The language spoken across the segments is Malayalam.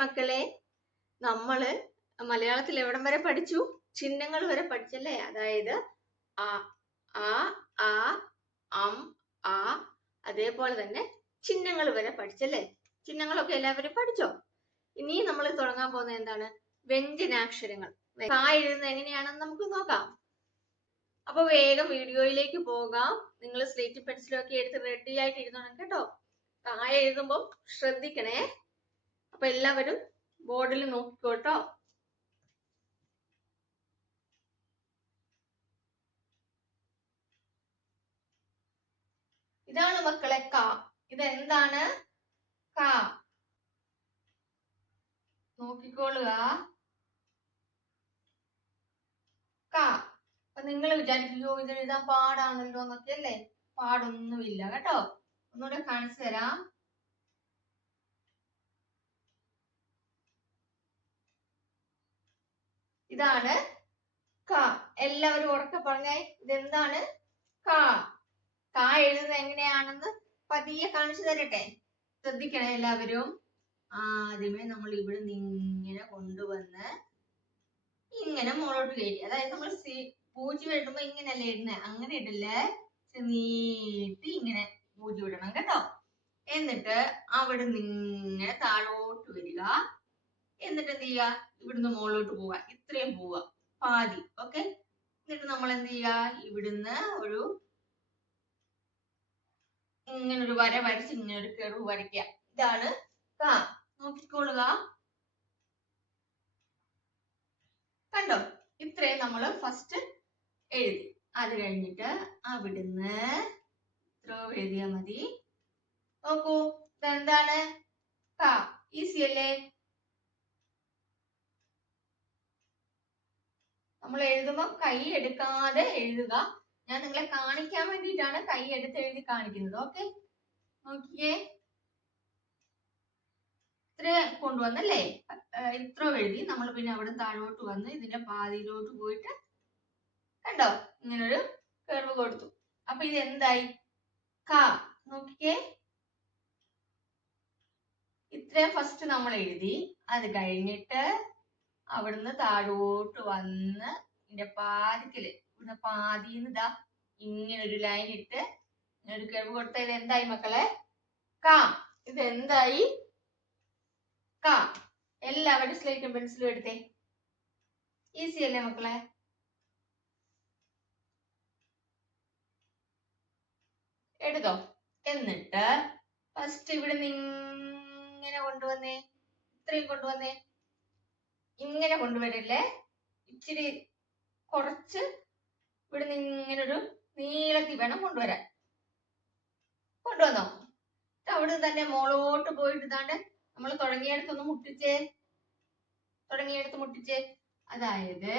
മക്കളെ നമ്മൾ മലയാളത്തിൽ എവിടം വരെ പഠിച്ചു? ചിഹ്നങ്ങൾ വരെ പഠിച്ചല്ലേ? അതായത് ആ ആ ആ അം ആ അതേപോലെ തന്നെ ചിഹ്നങ്ങൾ വരെ പഠിച്ചല്ലേ? ചിഹ്നങ്ങളൊക്കെ എല്ലാവരും പഠിച്ചോ? ഇനി നമ്മൾ തുടങ്ങാൻ പോകുന്നത് എന്താണ്? വ്യഞ്ജനാക്ഷരങ്ങൾ. കാ എഴുതുന്നത് എങ്ങനെയാണെന്ന് നമുക്ക് നോക്കാം. അപ്പൊ വേഗം വീഡിയോയിലേക്ക് പോകാം. നിങ്ങൾ സ്ലേറ്റ് പെൻസിലൊക്കെ എടുത്ത് റെഡി ആയിട്ട് ഇരുന്നോണം കേട്ടോ. കായ എഴുതുമ്പോൾ ശ്രദ്ധിക്കണേ. അപ്പൊ എല്ലാവരും ബോർഡിൽ നോക്കിക്കോട്ടോ. ഇതാണ് മക്കളെ ക. ഇതെന്താണ്? ക. നോക്കിക്കോളുക. ക. അപ്പൊ നിങ്ങൾ വിചാരിക്കുമോ ഇത് എഴുതാൻ പാടാണല്ലോ എന്നൊക്കെ അല്ലേ? പാടൊന്നുമില്ല. കേട്ടോ? ഒന്നുകൂടെ കാണിച്ചു തരാം. ഇതാണ് ക. എല്ലാവരും ഉറക്കെ പറഞ്ഞേ ഇതെന്താണ്? ക. ക എഴുതുന്നത് എങ്ങനെയാണെന്ന് പതിയെ കാണിച്ചു തരട്ടെ. ശ്രദ്ധിക്കണേ എല്ലാവരും. ആദ്യമേ നമ്മൾ ഇവിടെ നിന്ന് ഇങ്ങനെ കൊണ്ടുവന്ന് ഇങ്ങനെ മുകളോട്ട് കയറ്റി. അതായത് നമ്മൾ സി പൂജ്യം ഇടുമ്പോ ഇങ്ങനെയല്ലേ ഇടുന്നത് അങ്ങനെ ഇടില്ലേ? നീട്ടി ഇങ്ങനെ പൂജ്യം ഇടണം കേട്ടോ. എന്നിട്ട് അവിടെ നിന്ന് ഇങ്ങനെ താഴോട്ട് വരിക. എന്നിട്ട് എന്ത് ചെയ്യുക? ഇവിടുന്ന് മുകളിലോട്ട് പോവുക. ഇത്രയും പോവുക. പാതി. ഓക്കെ എന്നിട്ട് നമ്മൾ എന്ത് ചെയ്യുക? ഇവിടുന്ന് ഒരു ഇങ്ങനെ ഒരു വര വരച്ച് ഇങ്ങനെ ഒരു കെറു വരയ്ക്കുക. ഇതാണ് കാ. നോക്കിക്കോളുക. കണ്ടോ? ഇത്രയും നമ്മൾ ഫസ്റ്റ് എഴുതി. അത് കഴിഞ്ഞിട്ട് അവിടുന്ന് ഇത്ര എഴുതിയാ മതി. നോക്കൂ. ഇതെന്താണ്? കാ. ഈസി അല്ലേ? നമ്മൾ എഴുതുമ്പോൾ കൈ എടുക്കാതെ എഴുതുക. ഞാൻ നിങ്ങളെ കാണിക്കാൻ വേണ്ടിയിട്ടാണ് കൈ എടുത്ത് എഴുതി കാണിക്കുന്നത്. ഓക്കെ നോക്കിയേ. ഇത്ര കൊണ്ടുവന്നല്ലേ? ഇത്ര എഴുതി. നമ്മൾ പിന്നെ അവിടെ താഴോട്ട് വന്ന് ഇതിന്റെ പാതിയിലോട്ട് പോയിട്ട് കണ്ടോ? ഇങ്ങനൊരു കർവ് കൊടുത്തു. അപ്പൊ ഇത് എന്തായി? ക. നോക്കിക്കേ ഇത്രയും ഫസ്റ്റ് നമ്മൾ എഴുതി. അത് കഴിഞ്ഞിട്ട് അവിടുന്ന് താഴോട്ട് വന്ന് ഇതിന്റെ പാതിക്കൽ. ഇവിടെ പാതിന്ന് ഇതാ ഇങ്ങനെ ഒരു ലൈൻ ഇട്ട് ഒരു കിഴവ് കൊടുത്ത ഇത് എന്തായി മക്കളെ? ക. ഇത് എന്തായി? ക. എല്ലാവരും സ്ലേറ്റും പെൻസിലും എടുത്തേ. ഈസി അല്ലേ മക്കളെ? എടുത്തോ. എന്നിട്ട് ഫസ്റ്റ് ഇവിടെ ഇങ്ങനെ കൊണ്ടുവന്നേ. ഇത്രയും കൊണ്ടുവന്നേ. ഇങ്ങനെ കൊണ്ടുവരില്ലേ? ഇച്ചിരി കുറച്ച് ഇവിടുന്ന് ഇങ്ങനെ ഒരു നീളത്തിൽ വേണം കൊണ്ടുവരാൻ. കൊണ്ടുവന്നോ? അവിടെ തന്നെ മോളോട്ട് പോയിട്ട് ഇതാണ്ട് നമ്മൾ തുടങ്ങിയെടുത്തൊന്ന് മുട്ടിച്ചേ. തുടങ്ങിയെടുത്ത് മുട്ടിച്ചേ. അതായത്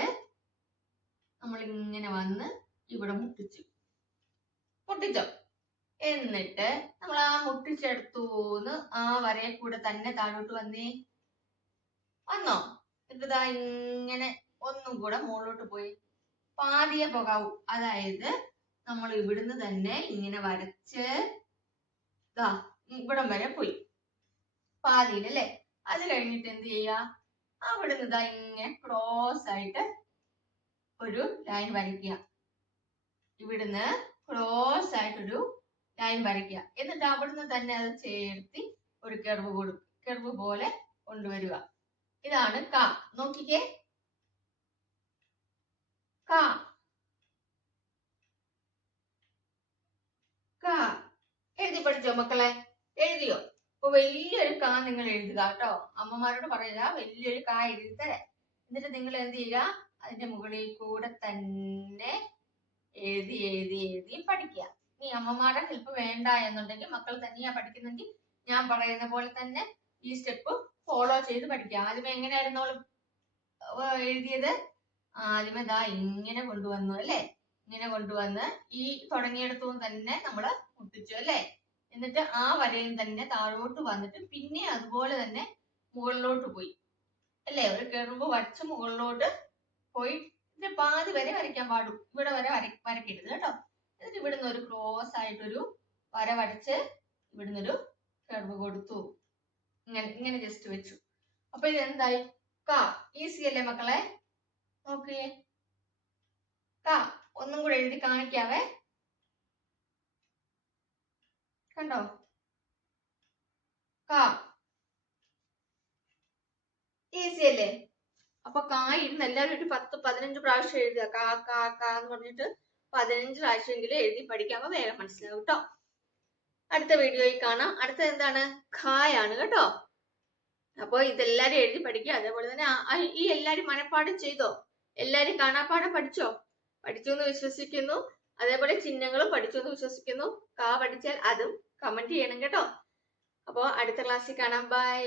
നമ്മൾ ഇങ്ങനെ വന്ന് ഇവിടെ മുട്ടിച്ചു. മുട്ടിച്ചോ? എന്നിട്ട് നമ്മൾ ആ മുട്ടിച്ചെടുത്തൂന്ന് ആ വരയെ കൂടെ തന്നെ താഴോട്ട് വന്നേ. വന്നോ? എന്നിട്ട് ഇതാ ഇങ്ങനെ ഒന്നും കൂടെ മുകളിലോട്ട് പോയി പാതിയെ പോകാവൂ. അതായത് നമ്മൾ ഇവിടുന്ന് തന്നെ ഇങ്ങനെ വരച്ച് ഇതാ ഇവിടം വരെ പോയി. പാതിയിൽ അല്ലേ അത് കഴിഞ്ഞിട്ട് എന്ത് ചെയ്യുക അവിടുന്ന് ഇതാ ഇങ്ങനെ ക്രോസ് ആയിട്ട് ഒരു ലൈൻ വരയ്ക്കുക. ഇവിടുന്ന് ക്രോസ് ആയിട്ടൊരു ലൈൻ വരയ്ക്കുക. എന്നിട്ട് അവിടുന്ന് തന്നെ അത് ചേർത്തി ഒരു കെർവ് കൊടുക്കും കെർവ് പോലെ കൊണ്ടുവരിക. ഇതാണ് ക. നോക്കിക്കേ. ക. ക. എഴുതി പഠിച്ചോ മക്കളെ? എഴുതിയോ? അപ്പൊ വലിയൊരു ക നിങ്ങൾ എഴുതുക കേട്ടോ. അമ്മമാരോട് പറയുക വലിയൊരു ക എഴുതി തരാം എന്നിട്ട് നിങ്ങൾ എന്ത് ചെയ്യുക? അതിന്റെ മുകളിൽ കൂടെ തന്നെ എഴുതി എഴുതി എഴുതി പഠിക്കുക. ഇനി അമ്മമാരുടെ ഹെൽപ്പ് വേണ്ട എന്നുണ്ടെങ്കിൽ മക്കൾ തന്നെയാ പഠിക്കുന്നെങ്കിൽ ഞാൻ പറയുന്ന പോലെ തന്നെ ഈ സ്റ്റെപ്പ് ഫോളോ ചെയ്ത് പഠിക്കുക. ആദ്യമേ എങ്ങനെയായിരുന്നു ഏർ എഴുതിയത്? ആദ്യമേ ദാ ഇങ്ങനെ കൊണ്ടുവന്നു അല്ലേ? ഇങ്ങനെ കൊണ്ടുവന്ന് ഈ തുടങ്ങിയിടത്തും തന്നെ നമ്മൾ മുട്ടിച്ചു അല്ലേ? എന്നിട്ട് ആ വരയിൽ തന്നെ താഴോട്ട് വന്നിട്ട് പിന്നെ അതുപോലെ തന്നെ മുകളിലോട്ട് പോയി അല്ലേ? ഒരു കെറുമ്പ് വരച്ച് മുകളിലോട്ട് പോയി. ഇതിന്റെ പാതി വരെ വരയ്ക്കാൻ പാടും. ഇവിടെ വരെ വര വരയ്ക്കരുത് കേട്ടോ. എന്നിട്ട് ഇവിടുന്ന് ഒരു ക്രോസ് ആയിട്ടൊരു വര വരച്ച് ഇവിടുന്ന് ഒരു കർവ് കൊടുത്തു. ഇങ്ങനെ ഇങ്ങനെ ജസ്റ്റ് വെച്ചു. അപ്പൊ ഇത് എന്തായി ക ഈസി അല്ലേ മക്കളെ? നോക്കിയേ ക ഒന്നും കൂടെ എഴുതി കാണിക്കാവേ. കണ്ടോ? ക. ഈസി അല്ലേ? അപ്പൊ കാ ഇരുന്ന് എല്ലാവരും ഒരു പത്ത് പതിനഞ്ച് പ്രാവശ്യം എഴുതുക. കാ കാ കാ എന്ന് പറഞ്ഞിട്ട് പതിനഞ്ച് പ്രാവശ്യമെങ്കിലും എഴുതി പഠിക്കാമോ വേഗം മനസ്സിലാവും കേട്ടോ അടുത്ത വീഡിയോയിൽ കാണാം. അടുത്തത് എന്താണ്? ഖായാണ് കേട്ടോ. അപ്പോൾ ഇതെല്ലാരും എഴുതി പഠിക്കുക. അതേപോലെ തന്നെ ഈ എല്ലാരും മനഃപ്പാഠം ചെയ്തോ? എല്ലാരും കാണാപ്പാഠം പഠിച്ചോ? പഠിച്ചു എന്ന് വിശ്വസിക്കുന്നു. അതേപോലെ ചിഹ്നങ്ങളും പഠിച്ചു എന്ന് വിശ്വസിക്കുന്നു. കാ പഠിച്ചാൽ അതും കമന്റ് ചെയ്യണം കേട്ടോ. അപ്പോൾ അടുത്ത ക്ലാസ്സിൽ കാണാം. ബൈ